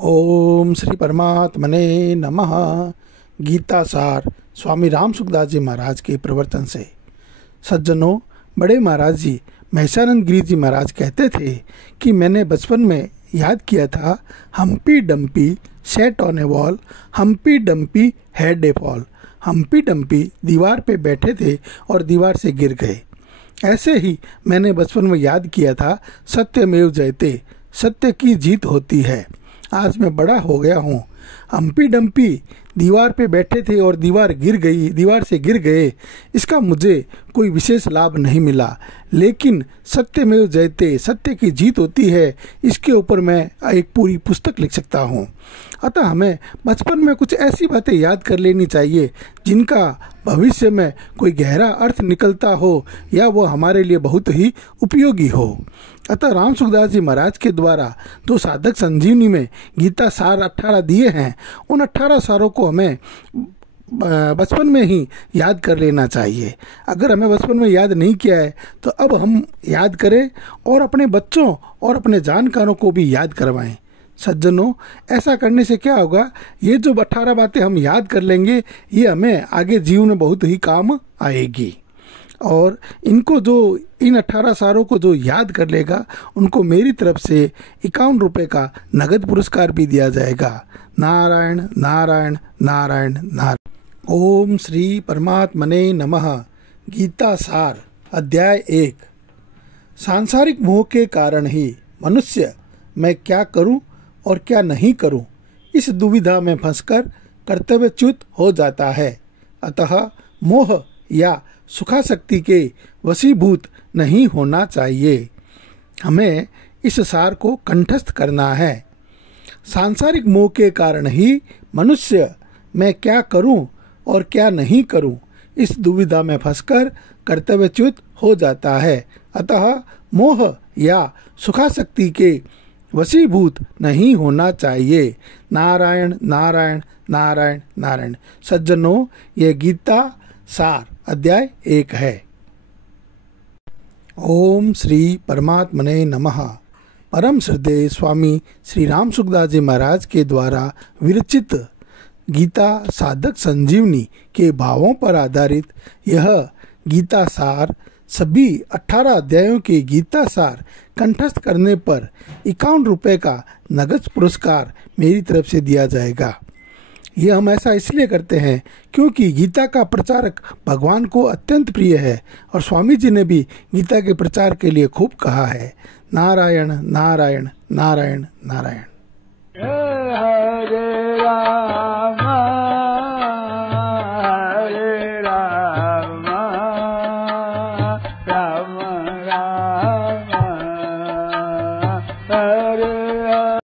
ओम श्री परमात्मने नमः। गीता सार स्वामी राम सुखदास जी महाराज के प्रवर्तन से। सज्जनों, बड़े महाराज जी महिषानंद गिरी जी महाराज कहते थे कि मैंने बचपन में याद किया था, Humpty Dumpty sat on a wall, Humpty Dumpty had a fall. Humpty Dumpty दीवार पे बैठे थे और दीवार से गिर गए। ऐसे ही मैंने बचपन में याद किया था, सत्यमेव जयते, सत्य की जीत होती है। आज मैं बड़ा हो गया हूँ। हम्पी डम्पी दीवार पे बैठे थे और दीवार से गिर गए। इसका मुझे कोई विशेष लाभ नहीं मिला, लेकिन सत्यमेव जयते, सत्य की जीत होती है, इसके ऊपर मैं एक पूरी पुस्तक लिख सकता हूँ। अतः हमें बचपन में कुछ ऐसी बातें याद कर लेनी चाहिए जिनका भविष्य में कोई गहरा अर्थ निकलता हो या वो हमारे लिए बहुत ही उपयोगी हो। अतः राम सुखदास जी महाराज के द्वारा जो साधक संजीवनी में गीता सार 18 दिए हैं, उन 18 सारों को हमें बचपन में ही याद कर लेना चाहिए। अगर हमें बचपन में याद नहीं किया है तो अब हम याद करें और अपने बच्चों और अपने जानकारों को भी याद करवाएं। सज्जनों, ऐसा करने से क्या होगा, ये जो 18 बातें हम याद कर लेंगे, ये हमें आगे जीवन में बहुत ही काम आएगी। और इन 18 सारों को जो याद कर लेगा, उनको मेरी तरफ से 51 रुपये का नगद पुरस्कार भी दिया जाएगा। नारायण नारायण नारायण नारायण। ओम श्री परमात्मने नमः। गीता सार अध्याय 1। सांसारिक मोह के कारण ही मनुष्य मैं क्या करूं और क्या नहीं करूं, इस दुविधा में फंसकर कर्तव्यच्युत हो जाता है। अतः मोह या सुखासक्ति के वशीभूत नहीं होना चाहिए। हमें इस सार को कंठस्थ करना है। सांसारिक मोह के कारण ही मनुष्य मैं क्या करूं और क्या नहीं करूं, इस दुविधा में फंसकर कर्तव्यच्युत हो जाता है। अतः मोह या सुखासक्ति के वशीभूत नहीं होना चाहिए। नारायण नारायण नारायण नारायण। सज्जनों, ये गीता सार अध्याय 1 है। ओम श्री परमात्मने नमः। परम श्रद्धेय स्वामी श्री राम सुखदास जी महाराज के द्वारा विरचित गीता साधक संजीवनी के भावों पर आधारित यह गीता सार सभी 18 अध्यायों के गीता सार कंठस्थ करने पर 51 रुपये का नगद पुरस्कार मेरी तरफ से दिया जाएगा। ये हम ऐसा इसलिए करते हैं क्योंकि गीता का प्रचारक भगवान को अत्यंत प्रिय है और स्वामी जी ने भी गीता के प्रचार के लिए खूब कहा है। नारायण नारायण नारायण नारायण।